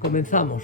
Comenzamos.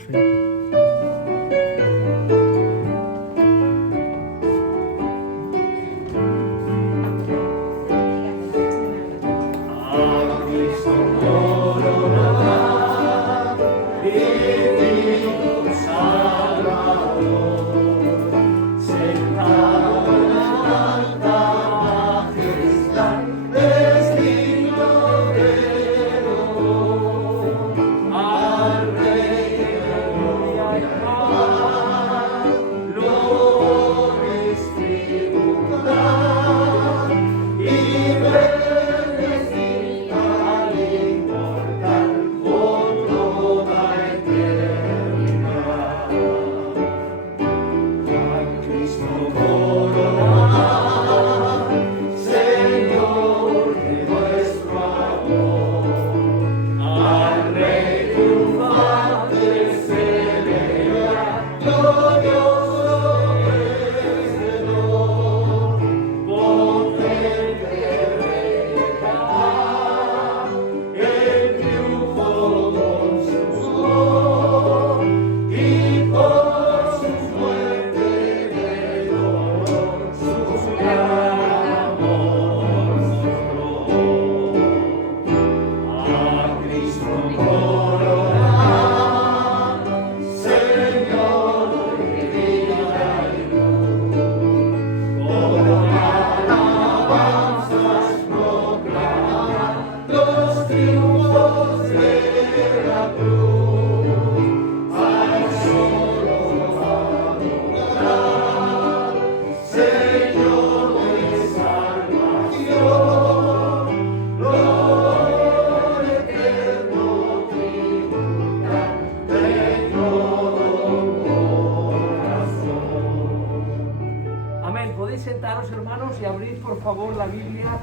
Por favor la Biblia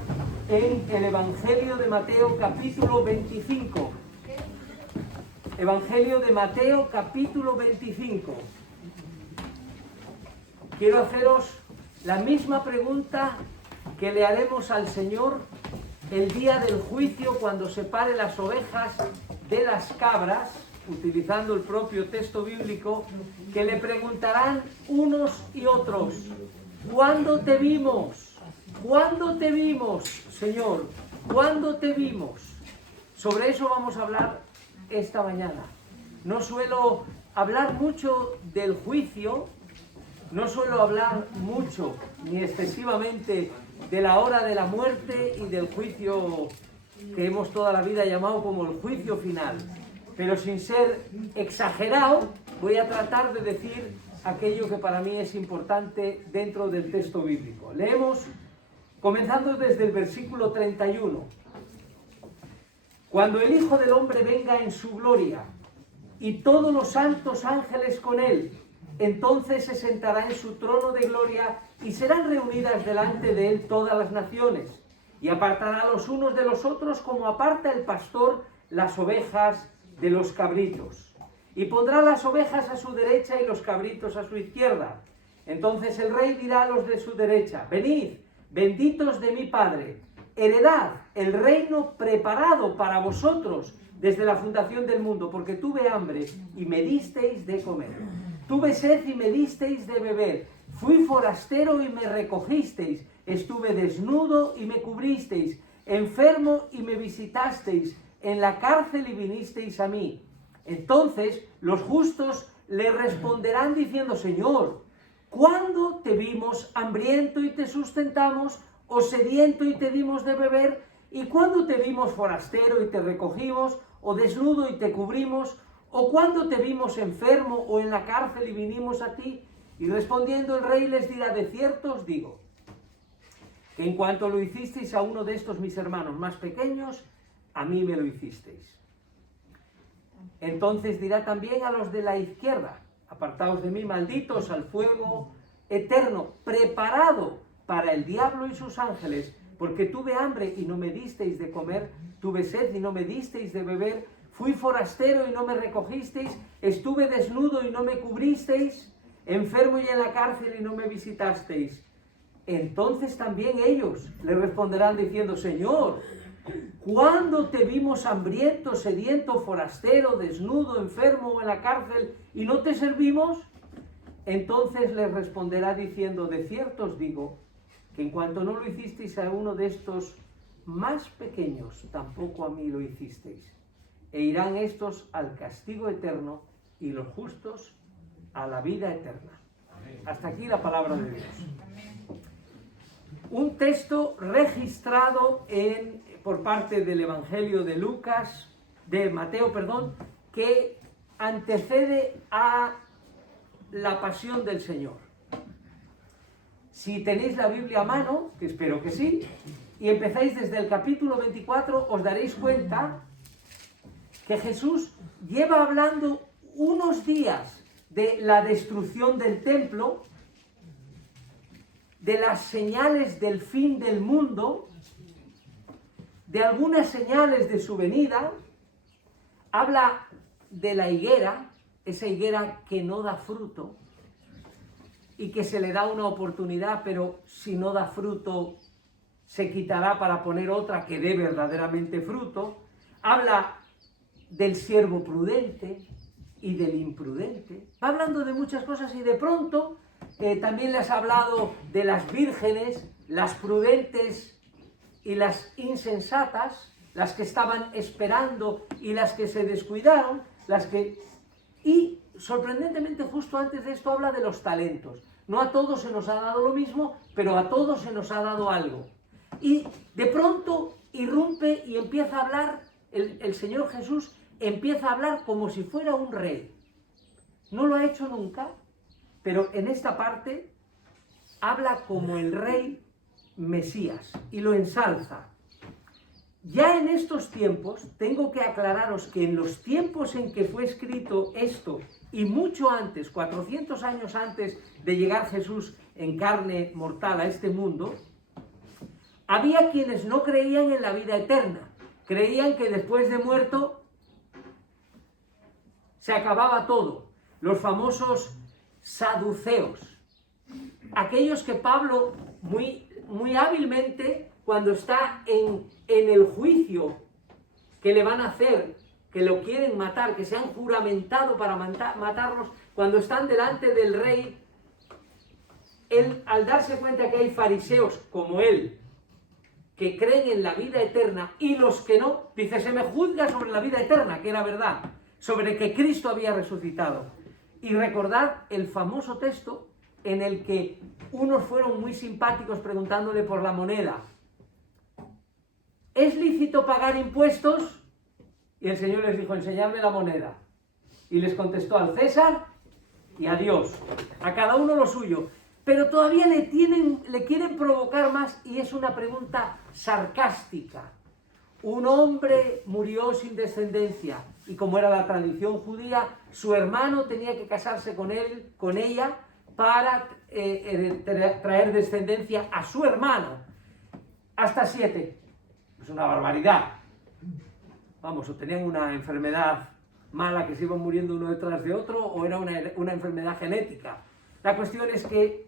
en el Evangelio de Mateo capítulo 25. Evangelio de Mateo capítulo 25. Quiero haceros la misma pregunta que le haremos al Señor el día del juicio, cuando separe las ovejas de las cabras, utilizando el propio texto bíblico, que le preguntarán unos y otros: ¿cuándo te vimos? ¿Cuándo te vimos, Señor? ¿Cuándo te vimos? Sobre eso vamos a hablar esta mañana. No suelo hablar mucho del juicio, no suelo hablar mucho ni excesivamente de la hora de la muerte y del juicio que hemos toda la vida llamado como el juicio final. Pero sin ser exagerado, voy a tratar de decir aquello que para mí es importante dentro del texto bíblico. Leemos, comenzando desde el versículo 31. Cuando el Hijo del Hombre venga en su gloria y todos los santos ángeles con él, entonces se sentará en su trono de gloria y serán reunidas delante de él todas las naciones, y apartará los unos de los otros como aparta el pastor las ovejas de los cabritos. Y pondrá las ovejas a su derecha y los cabritos a su izquierda. Entonces el rey dirá a los de su derecha: venid, benditos de mi Padre, heredad el reino preparado para vosotros desde la fundación del mundo, porque tuve hambre y me disteis de comer, tuve sed y me disteis de beber, fui forastero y me recogisteis, estuve desnudo y me cubristeis, enfermo y me visitasteis, en la cárcel y vinisteis a mí. Entonces los justos le responderán diciendo: Señor, ¿cuándo te vimos hambriento y te sustentamos, o sediento y te dimos de beber? ¿Y cuándo te vimos forastero y te recogimos, o desnudo y te cubrimos? ¿O cuándo te vimos enfermo o en la cárcel y vinimos a ti? Y respondiendo el rey les dirá: de cierto os digo, que en cuanto lo hicisteis a uno de estos mis hermanos más pequeños, a mí me lo hicisteis. Entonces dirá también a los de la izquierda: apartaos de mí, malditos, al fuego eterno, preparado para el diablo y sus ángeles, porque tuve hambre y no me disteis de comer, tuve sed y no me disteis de beber, fui forastero y no me recogisteis, estuve desnudo y no me cubristeis, enfermo y en la cárcel y no me visitasteis. Entonces también ellos le responderán diciendo: Señor, ¿Cuándo te vimos hambriento, sediento, forastero, desnudo, enfermo o en la cárcel y no te servimos? Entonces les responderá diciendo, de cierto os digo, que en cuanto no lo hicisteis a uno de estos más pequeños, tampoco a mí lo hicisteis. E irán estos al castigo eterno y los justos a la vida eterna. Hasta aquí la palabra de Dios. Un texto registrado por parte del Evangelio de Mateo, que antecede a la pasión del Señor. Si tenéis la Biblia a mano, que espero que sí, y empezáis desde el capítulo 24, os daréis cuenta que Jesús lleva hablando unos días de la destrucción del templo, de las señales del fin del mundo, de algunas señales de su venida. Habla de la higuera, esa higuera que no da fruto y que se le da una oportunidad, pero si no da fruto se quitará para poner otra que dé verdaderamente fruto. Habla del siervo prudente y del imprudente. Va hablando de muchas cosas y de pronto también les ha hablado de las vírgenes, las prudentes y las insensatas, las que estaban esperando y las que se descuidaron, Y sorprendentemente justo antes de esto habla de los talentos. No a todos se nos ha dado lo mismo, pero a todos se nos ha dado algo. Y de pronto irrumpe y empieza a hablar, el Señor Jesús empieza a hablar como si fuera un rey. No lo ha hecho nunca, pero en esta parte habla como el rey Mesías y lo ensalza. Ya en estos tiempos, tengo que aclararos que en los tiempos en que fue escrito esto, y mucho antes, 400 años antes de llegar Jesús en carne mortal a este mundo, había quienes no creían en la vida eterna. Creían que después de muerto se acababa todo. Los famosos saduceos. Aquellos que Pablo muy hábilmente, cuando está en el juicio que le van a hacer, que lo quieren matar, que se han juramentado para matarlos, cuando están delante del rey, él, al darse cuenta que hay fariseos como él, que creen en la vida eterna, y los que no, dice, se me juzga sobre la vida eterna, que era verdad, sobre que Cristo había resucitado. Y recordad el famoso texto en el que unos fueron muy simpáticos preguntándole por la moneda. ¿Es lícito pagar impuestos? Y el Señor les dijo, enseñadme la moneda. Y les contestó, al César y a Dios, a cada uno lo suyo. Pero todavía le quieren provocar más, y es una pregunta sarcástica. Un hombre murió sin descendencia, y como era la tradición judía, su hermano tenía que casarse con ella, para traer descendencia a su hermano. Hasta 7. Es una barbaridad. Vamos, o tenían una enfermedad mala que se iban muriendo uno detrás de otro, o era una enfermedad genética. La cuestión es que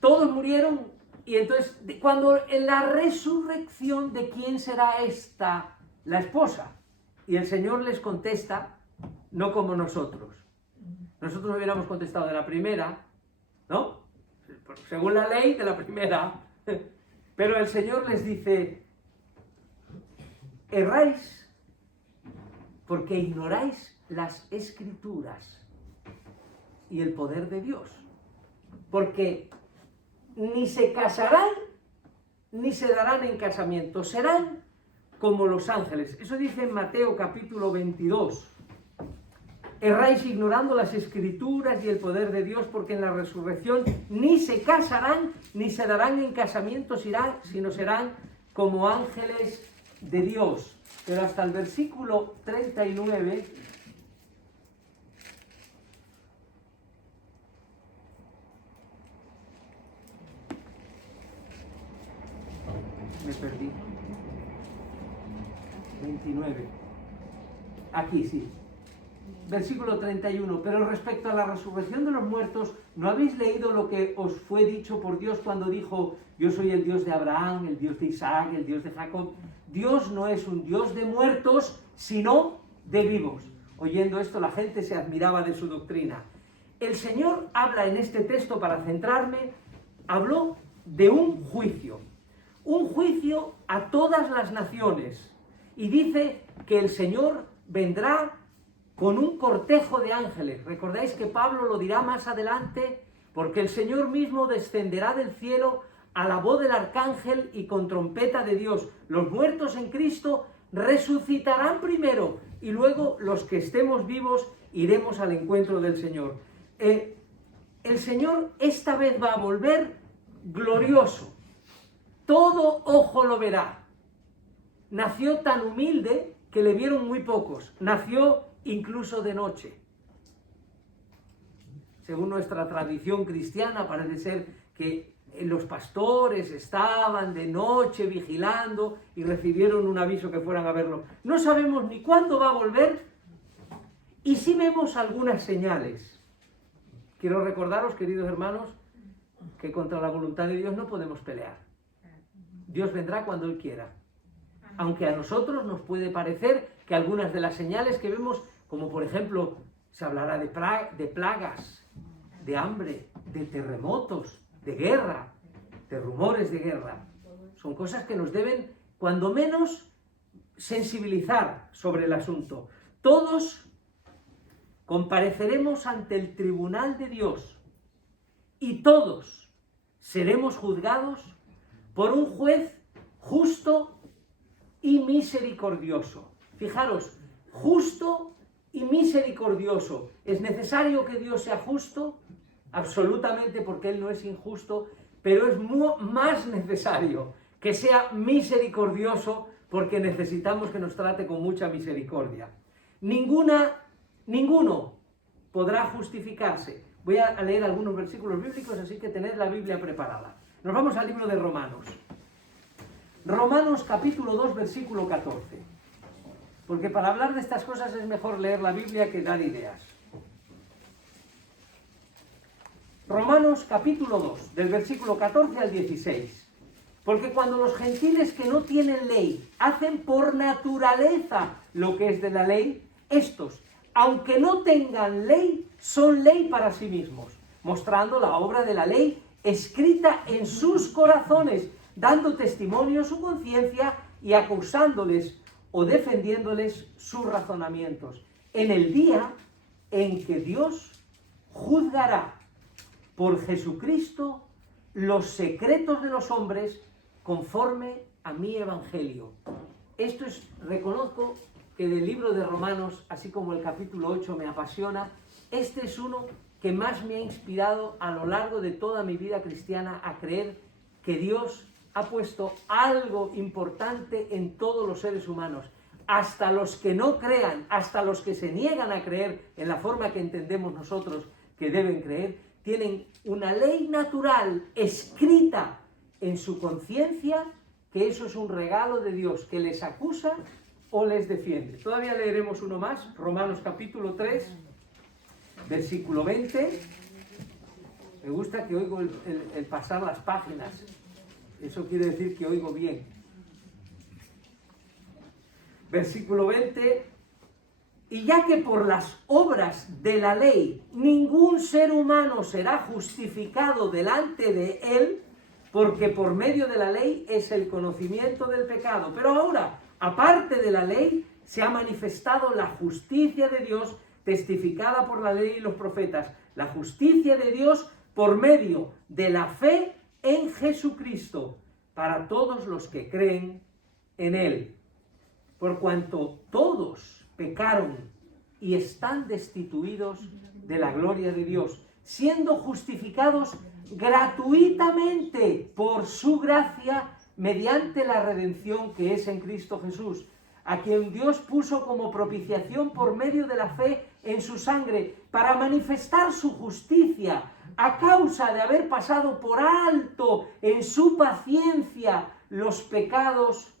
todos murieron, y entonces, cuando en la resurrección, ¿de quién será esta la esposa? Y el Señor les contesta, no como nosotros. Nosotros hubiéramos contestado de la primera, ¿no? Según la ley, de la primera. Pero el Señor les dice, erráis porque ignoráis las Escrituras y el poder de Dios. Porque ni se casarán, ni se darán en casamiento. Serán como los ángeles. Eso dice en Mateo capítulo 22. Erráis ignorando las Escrituras y el poder de Dios, porque en la resurrección ni se casarán, ni se darán en casamiento, sino serán como ángeles de Dios. Pero hasta el versículo 39... me perdí. 29. Aquí sí. versículo 31, pero respecto a la resurrección de los muertos, ¿no habéis leído lo que os fue dicho por Dios cuando dijo, yo soy el Dios de Abraham, el Dios de Isaac, el Dios de Jacob? Dios no es un Dios de muertos, sino de vivos. Oyendo esto, la gente se admiraba de su doctrina. El Señor habla en este texto, para centrarme, habló de un juicio a todas las naciones, y dice que el Señor vendrá con un cortejo de ángeles. Recordáis que Pablo lo dirá más adelante, porque el Señor mismo descenderá del cielo a la voz del arcángel y con trompeta de Dios. Los muertos en Cristo resucitarán primero y luego los que estemos vivos iremos al encuentro del Señor. El Señor esta vez va a volver glorioso. Todo ojo lo verá. Nació tan humilde que le vieron muy pocos. Nació incluso de noche. Según nuestra tradición cristiana, parece ser que los pastores estaban de noche vigilando y recibieron un aviso que fueran a verlo. No sabemos ni cuándo va a volver, y sí vemos algunas señales. Quiero recordaros, queridos hermanos, que contra la voluntad de Dios no podemos pelear. Dios vendrá cuando Él quiera. Aunque a nosotros nos puede parecer que algunas de las señales que vemos, como por ejemplo, se hablará de plagas, de hambre, de terremotos, de guerra, de rumores de guerra, son cosas que nos deben, cuando menos, sensibilizar sobre el asunto. Todos compareceremos ante el tribunal de Dios y todos seremos juzgados por un juez justo y misericordioso. Fijaros, justo y misericordioso. ¿Es necesario que Dios sea justo? Absolutamente, porque Él no es injusto, pero es más necesario que sea misericordioso, porque necesitamos que nos trate con mucha misericordia. Ninguno podrá justificarse. Voy a leer algunos versículos bíblicos, así que tened la Biblia preparada. Nos vamos al libro de Romanos. Romanos capítulo 2, versículo 14. Porque para hablar de estas cosas es mejor leer la Biblia que dar ideas. Romanos capítulo 2, del versículo 14 al 16. Porque cuando los gentiles que no tienen ley hacen por naturaleza lo que es de la ley, estos, aunque no tengan ley, son ley para sí mismos, mostrando la obra de la ley escrita en sus corazones, dando testimonio su conciencia y acusándoles o defendiéndoles sus razonamientos, en el día en que Dios juzgará por Jesucristo los secretos de los hombres conforme a mi evangelio. Esto es, reconozco que del libro de Romanos, así como el capítulo 8 me apasiona, este es uno que más me ha inspirado a lo largo de toda mi vida cristiana a creer que Dios ha puesto algo importante en todos los seres humanos. Hasta los que no crean, hasta los que se niegan a creer en la forma que entendemos nosotros que deben creer, tienen una ley natural escrita en su conciencia, que eso es un regalo de Dios, que les acusa o les defiende. Todavía leeremos uno más, Romanos capítulo 3, versículo 20. Me gusta que oigo el pasar las páginas. Eso quiere decir que oigo bien. Versículo 20. Y ya que por las obras de la ley ningún ser humano será justificado delante de él, porque por medio de la ley es el conocimiento del pecado. Pero ahora, aparte de la ley, se ha manifestado la justicia de Dios, testificada por la ley y los profetas. La justicia de Dios por medio de la fe en Jesucristo, para todos los que creen en Él. Por cuanto todos pecaron y están destituidos de la gloria de Dios, siendo justificados gratuitamente por su gracia mediante la redención que es en Cristo Jesús, a quien Dios puso como propiciación por medio de la fe en su sangre, para manifestar su justicia, a causa de haber pasado por alto en su paciencia los pecados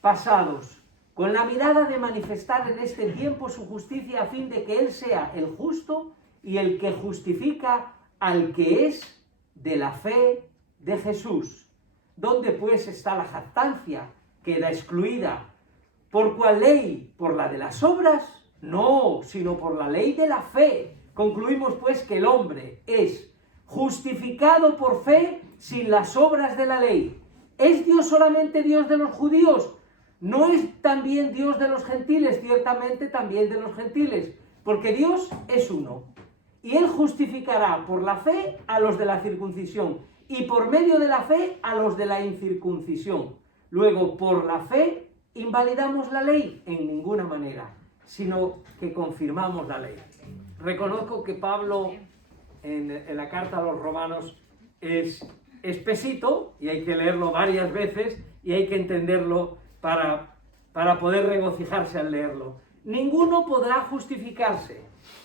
pasados, con la mirada de manifestar en este tiempo su justicia a fin de que Él sea el justo y el que justifica al que es de la fe de Jesús. ¿Dónde pues está la jactancia? Queda excluida. ¿Por cuál ley? ¿Por la de las obras? No, sino por la ley de la fe. Concluimos pues que el hombre es justificado por fe sin las obras de la ley. ¿Es Dios solamente Dios de los judíos? ¿No es también Dios de los gentiles? Ciertamente también de los gentiles, porque Dios es uno. Y Él justificará por la fe a los de la circuncisión y por medio de la fe a los de la incircuncisión. Luego, por la fe, ¿invalidamos la ley? En ninguna manera, sino que confirmamos la ley. Reconozco que Pablo, en la carta a los romanos, es espesito y hay que leerlo varias veces y hay que entenderlo para poder regocijarse al leerlo. Ninguno podrá justificarse.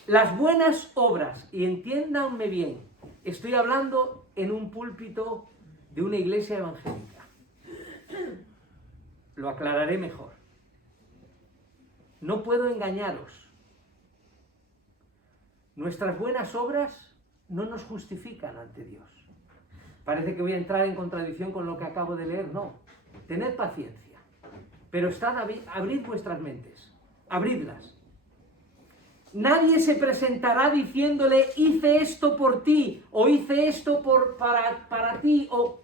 Las buenas obras, y entiéndanme bien, estoy hablando en un púlpito de una iglesia evangélica. Lo aclararé mejor. No puedo engañaros. Nuestras buenas obras no nos justifican ante Dios. Parece que voy a entrar en contradicción con lo que acabo de leer. No. Tened paciencia. Pero abrid vuestras mentes. Abridlas. Nadie se presentará diciéndole, hice esto por ti, o hice esto para ti, o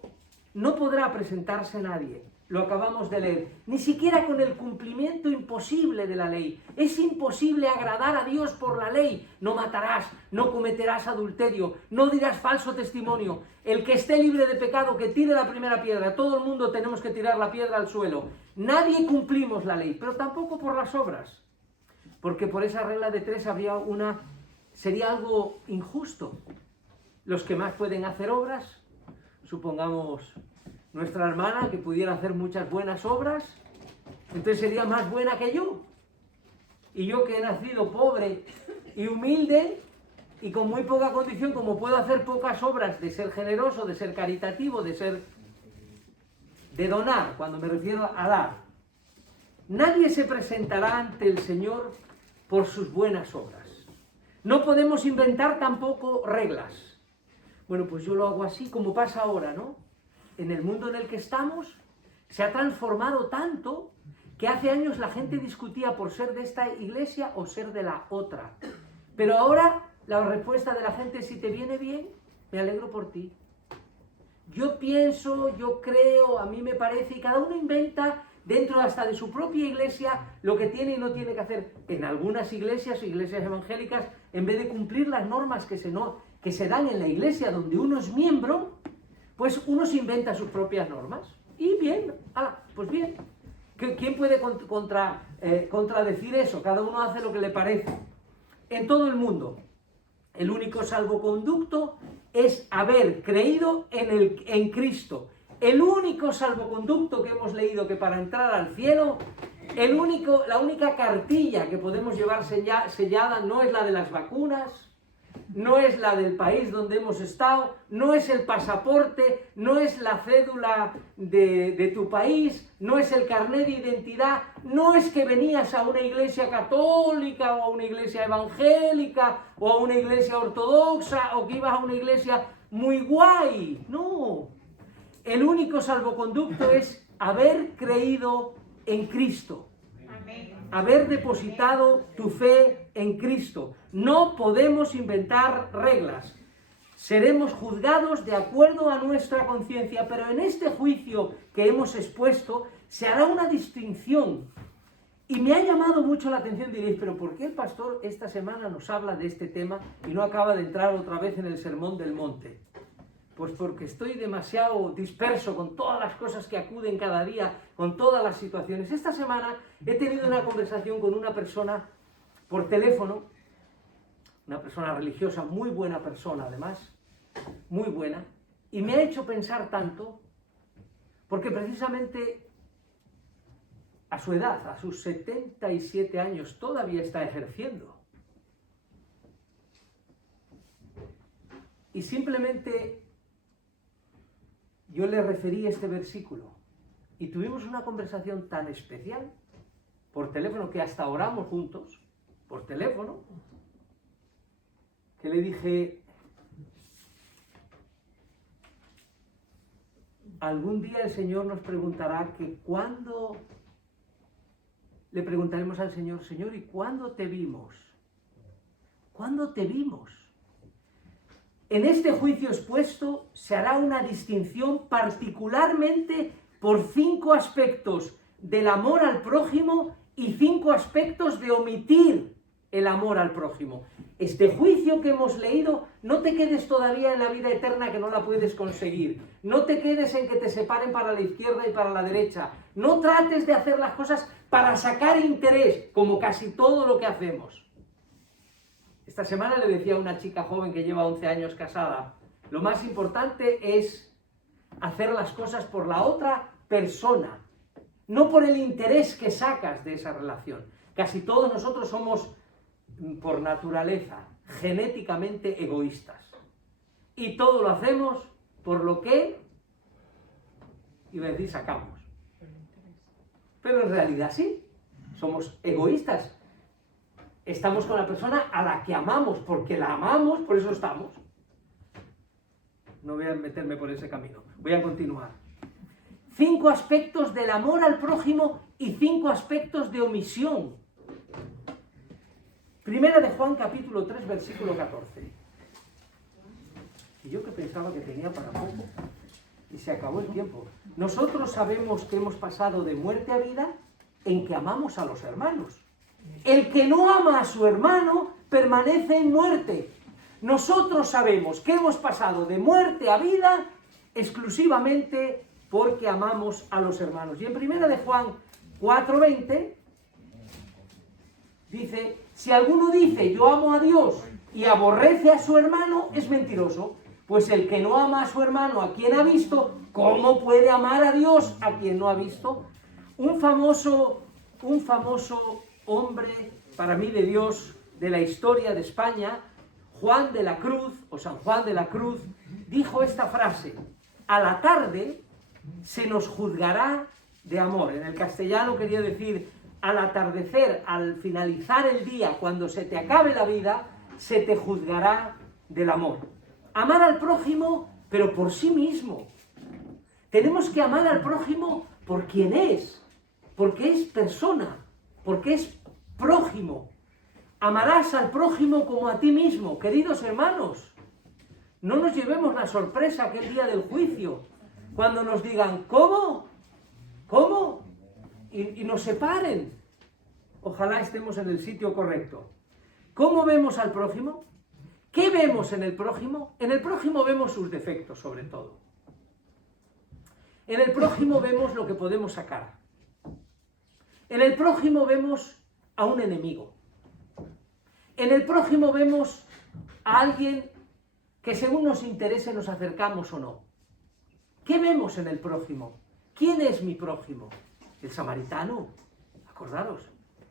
no podrá presentarse nadie. Lo acabamos de leer. Ni siquiera con el cumplimiento imposible de la ley. Es imposible agradar a Dios por la ley. No matarás, no cometerás adulterio, no dirás falso testimonio. El que esté libre de pecado, que tire la primera piedra. Todo el mundo tenemos que tirar la piedra al suelo. Nadie cumplimos la ley, pero tampoco por las obras. Porque por esa regla de 3 sería algo injusto. Los que más pueden hacer obras, supongamos nuestra hermana que pudiera hacer muchas buenas obras, entonces sería más buena que yo. Y yo que he nacido pobre y humilde y con muy poca condición, como puedo hacer pocas obras de ser generoso, de ser caritativo, de donar, cuando me refiero a dar. Nadie se presentará ante el Señor por sus buenas obras. No podemos inventar tampoco reglas. Bueno, pues yo lo hago así como pasa ahora, ¿no? En el mundo en el que estamos se ha transformado tanto que hace años la gente discutía por ser de esta iglesia o ser de la otra. Pero ahora la respuesta de la gente es, si te viene bien, me alegro por ti. Yo pienso, yo creo, a mí me parece, y cada uno inventa dentro hasta de su propia iglesia lo que tiene y no tiene que hacer. En algunas iglesias evangélicas, en vez de cumplir las normas que se dan en la iglesia donde uno es miembro, pues uno se inventa sus propias normas. Y bien, pues bien. ¿Quién puede contradecir eso? Cada uno hace lo que le parece. En todo el mundo, el único salvoconducto es haber creído en Cristo. El único salvoconducto que hemos leído, que para entrar al cielo, la única cartilla que podemos llevar sellada no es la de las vacunas, no es la del país donde hemos estado, no es el pasaporte, no es la cédula de tu país, no es el carnet de identidad, no es que venías a una iglesia católica o a una iglesia evangélica o a una iglesia ortodoxa o que ibas a una iglesia muy guay. No. El único salvoconducto es haber creído en Cristo. Haber depositado tu fe en Cristo. No podemos inventar reglas. Seremos juzgados de acuerdo a nuestra conciencia, pero en este juicio que hemos expuesto se hará una distinción. Y me ha llamado mucho la atención, diréis, pero ¿por qué el pastor esta semana nos habla de este tema y no acaba de entrar otra vez en el Sermón del Monte? Pues porque estoy demasiado disperso con todas las cosas que acuden cada día, con todas las situaciones. Esta semana he tenido una conversación con una persona por teléfono, una persona religiosa, muy buena persona además, muy buena, y me ha hecho pensar tanto, porque precisamente a su edad, a sus 77 años, todavía está ejerciendo. Y simplemente yo le referí este versículo y tuvimos una conversación tan especial por teléfono, que hasta oramos juntos, por teléfono, que le dije, algún día el Señor nos preguntará que cuándo, le preguntaremos al Señor, Señor, ¿y cuándo te vimos? ¿Cuándo te vimos? En este juicio expuesto se hará una distinción particularmente por 5 aspectos del amor al prójimo y 5 aspectos de omitir el amor al prójimo. Este juicio que hemos leído, no te quedes todavía en la vida eterna que no la puedes conseguir. No te quedes en que te separen para la izquierda y para la derecha. No trates de hacer las cosas para sacar interés, como casi todo lo que hacemos. Esta semana le decía a una chica joven que lleva 11 años casada, lo más importante es hacer las cosas por la otra persona, no por el interés que sacas de esa relación. Casi todos nosotros somos, por naturaleza, genéticamente egoístas. Y todo lo hacemos por lo que, iba a decir, sacamos. Pero en realidad sí, somos egoístas. Estamos con la persona a la que amamos, porque la amamos, por eso estamos. No voy a meterme por ese camino, voy a continuar. 5 aspectos del amor al prójimo y 5 aspectos de omisión. Primera de Juan, capítulo 3, versículo 14. Y yo que pensaba que tenía para poco, y se acabó el tiempo. Nosotros sabemos que hemos pasado de muerte a vida en que amamos a los hermanos. El que no ama a su hermano permanece en muerte. Nosotros sabemos que hemos pasado de muerte a vida exclusivamente porque amamos a los hermanos. Y en primera de Juan 4:20 dice, si alguno dice yo amo a Dios y aborrece a su hermano, es mentiroso. Pues el que no ama a su hermano, a quien ha visto, ¿cómo puede amar a Dios a quien no ha visto? Un famoso hombre, para mí de Dios, de la historia de España, Juan de la Cruz, o San Juan de la Cruz, dijo esta frase, a la tarde se nos juzgará de amor. En el castellano quería decir, al atardecer, al finalizar el día, cuando se te acabe la vida, se te juzgará del amor. Amar al prójimo, pero por sí mismo. Tenemos que amar al prójimo por quien es, porque es persona, porque es prójimo. Amarás al prójimo como a ti mismo, queridos hermanos. No nos llevemos la sorpresa aquel día del juicio, cuando nos digan, ¿cómo? ¿Cómo? Y nos separen. Ojalá estemos en el sitio correcto. ¿Cómo vemos al prójimo? ¿Qué vemos en el prójimo? En el prójimo vemos sus defectos, sobre todo. En el prójimo vemos lo que podemos sacar. En el prójimo vemos a un enemigo. En el prójimo vemos a alguien que según nos interese nos acercamos o no. ¿Qué vemos en el prójimo? ¿Quién es mi prójimo? El samaritano, acordaros,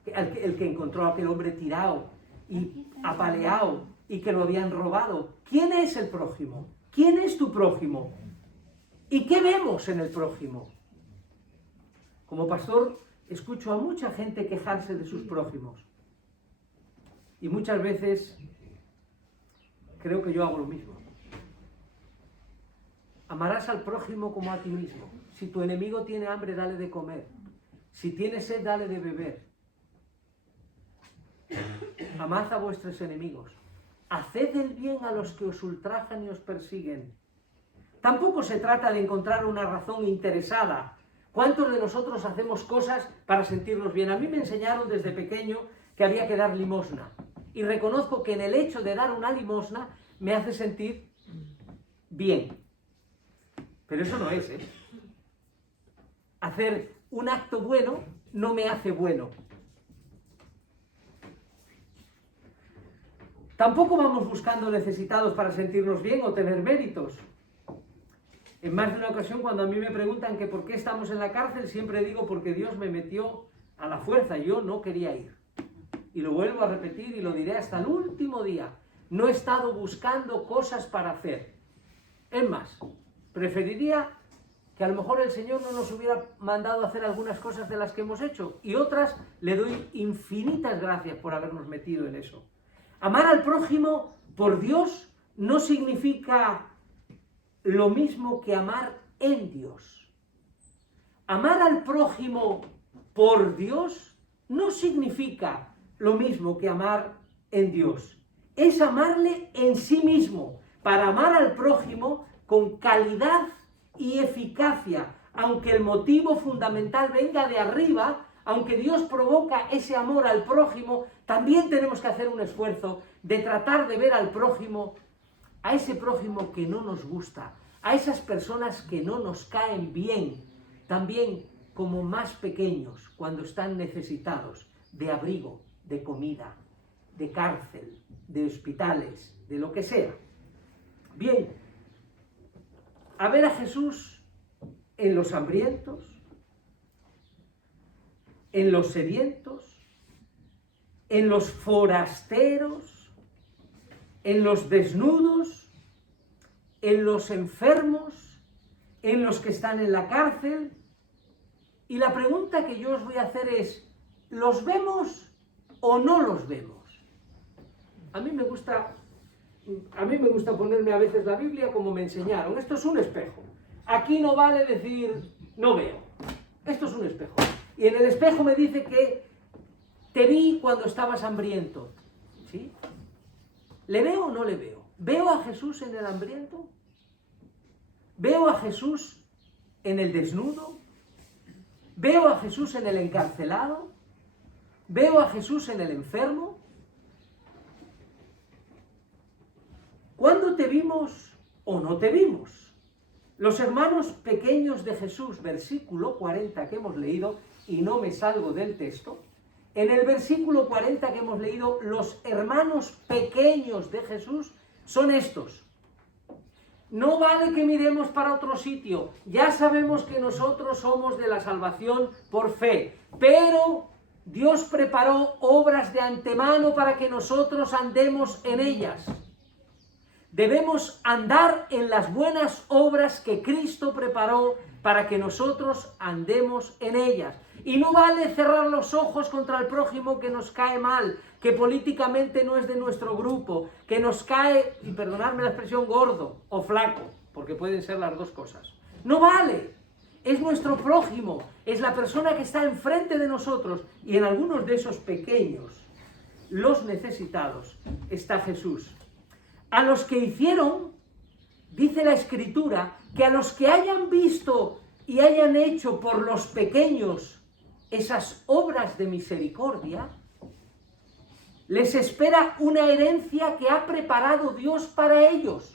el que encontró a aquel hombre tirado y apaleado y que lo habían robado. ¿Quién es el prójimo? ¿Quién es tu prójimo? ¿Y qué vemos en el prójimo? Como pastor, escucho a mucha gente quejarse de sus prójimos. Y muchas veces creo que yo hago lo mismo. Amarás al prójimo como a ti mismo. Si tu enemigo tiene hambre, dale de comer. Si tiene sed, dale de beber. Amad a vuestros enemigos. Haced el bien a los que os ultrajan y os persiguen. Tampoco se trata de encontrar una razón interesada. ¿Cuántos de nosotros hacemos cosas para sentirnos bien? A mí me enseñaron desde pequeño que había que dar limosna. Y reconozco que en el hecho de dar una limosna me hace sentir bien. Pero eso no es, ¿eh? Hacer un acto bueno no me hace bueno. Tampoco vamos buscando necesitados para sentirnos bien o tener méritos. En más de una ocasión, cuando a mí me preguntan que por qué estamos en la cárcel, siempre digo porque Dios me metió a la fuerza, yo no quería ir. Y lo vuelvo a repetir y lo diré hasta el último día. No he estado buscando cosas para hacer. Es más, preferiría que a lo mejor el Señor no nos hubiera mandado a hacer algunas cosas de las que hemos hecho, y otras le doy infinitas gracias por habernos metido en eso. Amar al prójimo por Dios no significa lo mismo que amar en Dios. Amar al prójimo por Dios no significa lo mismo que amar en Dios. Es amarle en sí mismo, para amar al prójimo con calidad y eficacia, aunque el motivo fundamental venga de arriba. Aunque Dios provoca ese amor al prójimo, también tenemos que hacer un esfuerzo de tratar de ver al prójimo, a ese prójimo que no nos gusta, a esas personas que no nos caen bien, también como más pequeños, cuando están necesitados de abrigo, de comida, de cárcel, de hospitales, de lo que sea. Bien, a ver a Jesús en los hambrientos, en los sedientos, en los forasteros, en los desnudos, en los enfermos, en los que están en la cárcel. Y la pregunta que yo os voy a hacer es, ¿los vemos o no los vemos? A mí me gusta ponerme a veces la Biblia como me enseñaron. Esto es un espejo. Aquí no vale decir, no veo. Esto es un espejo. Y en el espejo me dice que te vi cuando estabas hambriento. ¿Sí? ¿Le veo o no le veo? ¿Veo a Jesús en el hambriento? ¿Veo a Jesús en el desnudo? ¿Veo a Jesús en el encarcelado? ¿Veo a Jesús en el enfermo? ¿Cuándo te vimos o no te vimos? Los hermanos pequeños de Jesús, versículo 40 que hemos leído, y no me salgo del texto, en el versículo 40 que hemos leído, los hermanos pequeños de Jesús son estos. No vale que miremos para otro sitio, ya sabemos que nosotros somos de la salvación por fe, pero Dios preparó obras de antemano para que nosotros andemos en ellas. Debemos andar en las buenas obras que Cristo preparó para que nosotros andemos en ellas. Y no vale cerrar los ojos contra el prójimo que nos cae mal, que políticamente no es de nuestro grupo, que nos cae, y perdonadme la expresión, gordo o flaco, porque pueden ser las dos cosas. No vale. Es nuestro prójimo, es la persona que está enfrente de nosotros, y en algunos de esos pequeños, los necesitados, está Jesús. A los que hicieron, dice la Escritura, que a los que hayan visto y hayan hecho por los pequeños esas obras de misericordia, les espera una herencia que ha preparado Dios para ellos.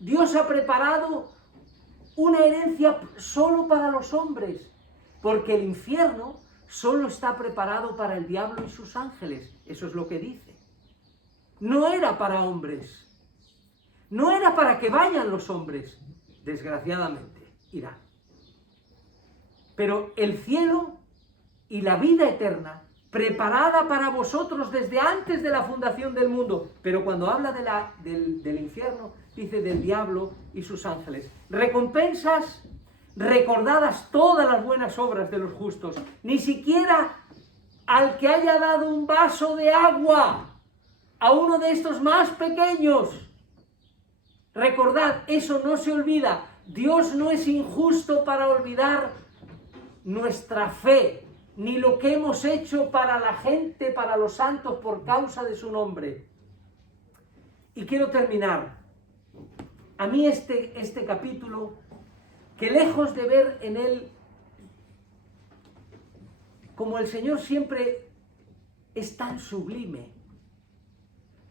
Dios ha preparado una herencia solo para los hombres, porque el infierno solo está preparado para el diablo y sus ángeles. Eso es lo que dice. No era para hombres. No era para que vayan los hombres. Desgraciadamente, irán. Pero el cielo y la vida eterna, preparada para vosotros desde antes de la fundación del mundo. Pero cuando habla del infierno, dice del diablo y sus ángeles. Recompensas recordadas todas las buenas obras de los justos. Ni siquiera al que haya dado un vaso de agua a uno de estos más pequeños. Recordad, eso no se olvida. Dios no es injusto para olvidar nuestra fe, ni lo que hemos hecho para la gente, para los santos, por causa de su nombre. Y quiero terminar. A mí este capítulo, que lejos de ver en él como el Señor siempre es tan sublime,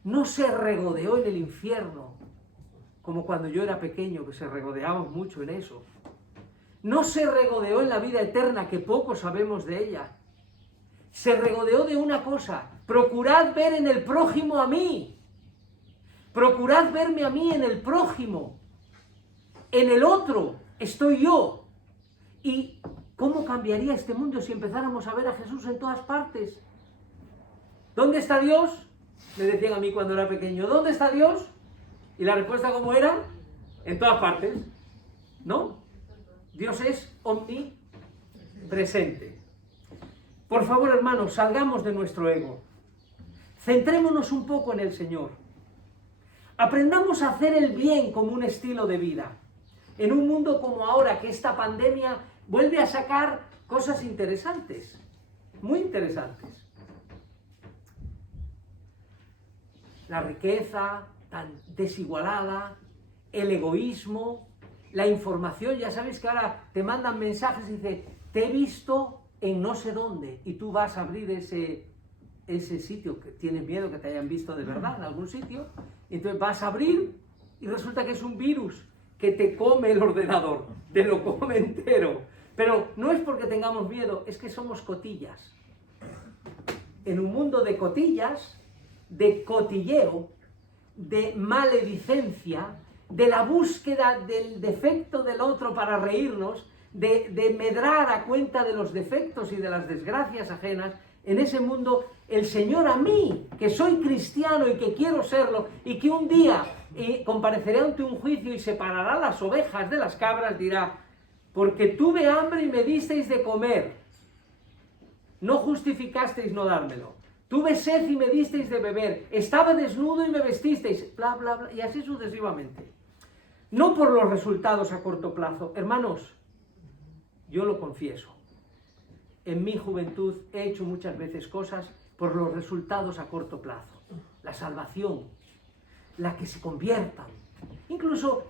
no se regodeó en el infierno, como cuando yo era pequeño, que se regodeaba mucho en eso. No se regodeó en la vida eterna, que poco sabemos de ella. Se regodeó de una cosa: procurad ver en el prójimo a mí. Procurad verme a mí en el prójimo. En el otro estoy yo. ¿Y cómo cambiaría este mundo si empezáramos a ver a Jesús en todas partes? ¿Dónde está Dios? Me decían a mí cuando era pequeño. ¿Dónde está Dios? Y la respuesta, ¿cómo era? En todas partes. ¿No? Dios es omnipresente. Por favor, hermanos, salgamos de nuestro ego. Centrémonos un poco en el Señor. Aprendamos a hacer el bien como un estilo de vida. En un mundo como ahora, que esta pandemia vuelve a sacar cosas interesantes, muy interesantes. La riqueza tan desigualada, el egoísmo, la información. Ya sabéis que ahora te mandan mensajes y dicen, te he visto en no sé dónde, y tú vas a abrir ese sitio, que tienes miedo que te hayan visto de verdad en algún sitio, y entonces vas a abrir y resulta que es un virus que te come el ordenador, te lo come entero. Pero no es porque tengamos miedo, es que somos cotillas. En un mundo de cotillas, de cotilleo, de maledicencia, de la búsqueda del defecto del otro para reírnos, de medrar a cuenta de los defectos y de las desgracias ajenas, en ese mundo, el Señor a mí, que soy cristiano y que quiero serlo, y que un día compareceré ante un juicio y separará las ovejas de las cabras, dirá, porque tuve hambre y me disteis de comer, no justificasteis no dármelo. Tuve sed y me disteis de beber, estaba desnudo y me vestisteis, bla, bla, bla, y así sucesivamente. No por los resultados a corto plazo. Hermanos, yo lo confieso, en mi juventud he hecho muchas veces cosas por los resultados a corto plazo. La salvación, la que se conviertan, incluso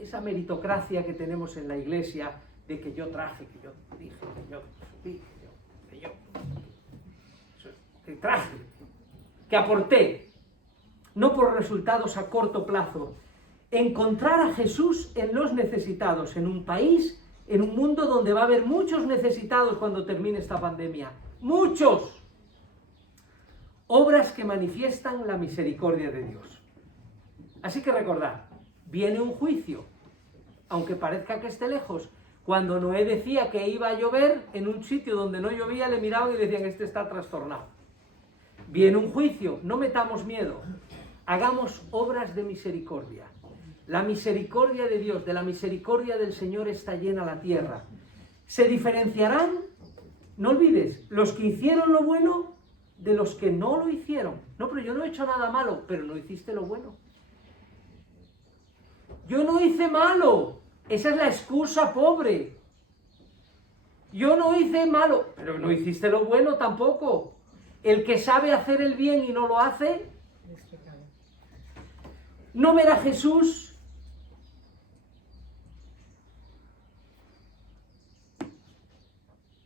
esa meritocracia que tenemos en la iglesia de que yo traje, que yo dije, que yo que traje, que aporté, no por resultados a corto plazo. Encontrar a Jesús en los necesitados, en un país, en un mundo donde va a haber muchos necesitados cuando termine esta pandemia. ¡Muchos! Obras que manifiestan la misericordia de Dios. Así que recordad, viene un juicio, aunque parezca que esté lejos. Cuando Noé decía que iba a llover, en un sitio donde no llovía le miraban y decían, este está trastornado. Viene un juicio, no metamos miedo, hagamos obras de misericordia. La misericordia de Dios, de la misericordia del Señor está llena la tierra. Se diferenciarán, no olvides, los que hicieron lo bueno de los que no lo hicieron. No, pero yo no he hecho nada malo, pero no hiciste lo bueno. Yo no hice malo, esa es la excusa pobre. Yo no hice malo, pero no hiciste lo bueno tampoco. El que sabe hacer el bien y no lo hace, no ver a Jesús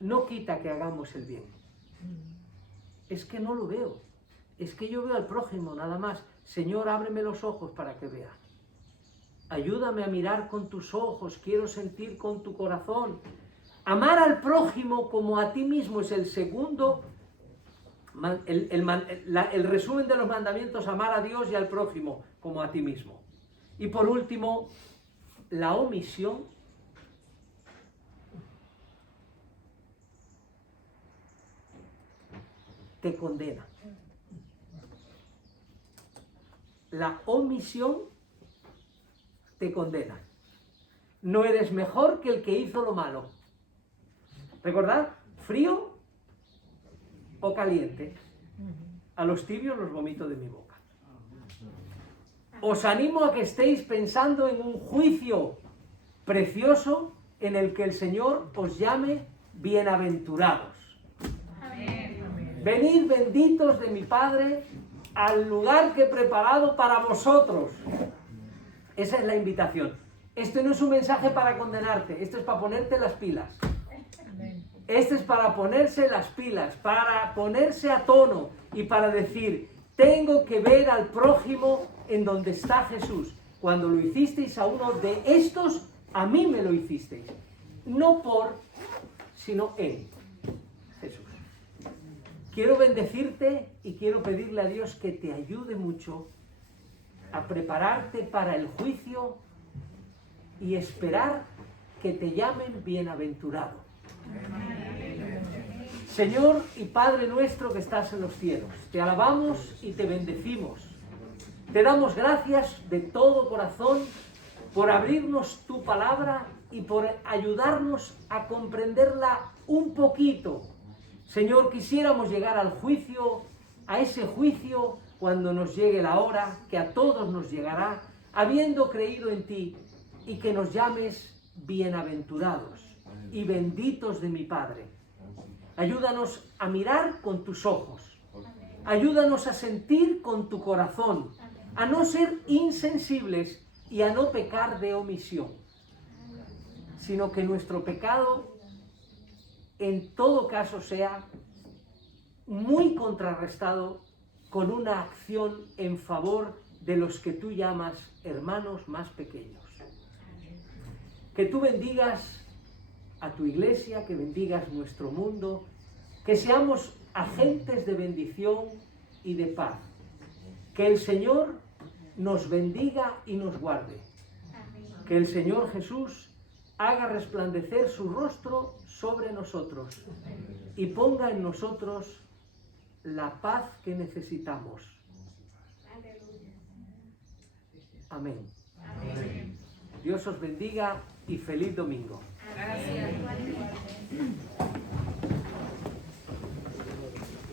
no quita que hagamos el bien. Es que no lo veo. Es que yo veo al prójimo nada más. Señor, ábreme los ojos para que vea. Ayúdame a mirar con tus ojos, quiero sentir con tu corazón. Amar al prójimo como a ti mismo es el segundo. El resumen de los mandamientos, amar a Dios y al prójimo como a ti mismo. Y por último, la omisión te condena. La omisión te condena. No eres mejor que el que hizo lo malo. ¿Recordad? Frío o caliente, a los tibios los vomito de mi boca. Os animo a que estéis pensando en un juicio precioso en el que el Señor os llame bienaventurados. Amén. Venid benditos de mi Padre al lugar que he preparado para vosotros. Esa es la invitación. Esto no es un mensaje para condenarte, esto es para ponerte las pilas. Este es para ponerse las pilas, para ponerse a tono y para decir, tengo que ver al prójimo en donde está Jesús. Cuando lo hicisteis a uno de estos, a mí me lo hicisteis. No por, sino en Jesús. Quiero bendecirte y quiero pedirle a Dios que te ayude mucho a prepararte para el juicio y esperar que te llamen bienaventurado. Señor y Padre nuestro que estás en los cielos, te alabamos y te bendecimos. Te damos gracias de todo corazón por abrirnos tu palabra y por ayudarnos a comprenderla un poquito. Señor, quisiéramos llegar al juicio, a ese juicio cuando nos llegue la hora, que a todos nos llegará, habiendo creído en ti, y que nos llames bienaventurados y benditos de mi Padre. Ayúdanos a mirar con tus ojos, ayúdanos a sentir con tu corazón, a no ser insensibles y a no pecar de omisión, sino que nuestro pecado en todo caso sea muy contrarrestado con una acción en favor de los que tú llamas hermanos más pequeños. Que tú bendigas a tu iglesia, que bendigas nuestro mundo, que seamos agentes de bendición y de paz. Que el Señor nos bendiga y nos guarde. Que el Señor Jesús haga resplandecer su rostro sobre nosotros y ponga en nosotros la paz que necesitamos. Amén. Amén. Dios os bendiga y feliz domingo. Gracias.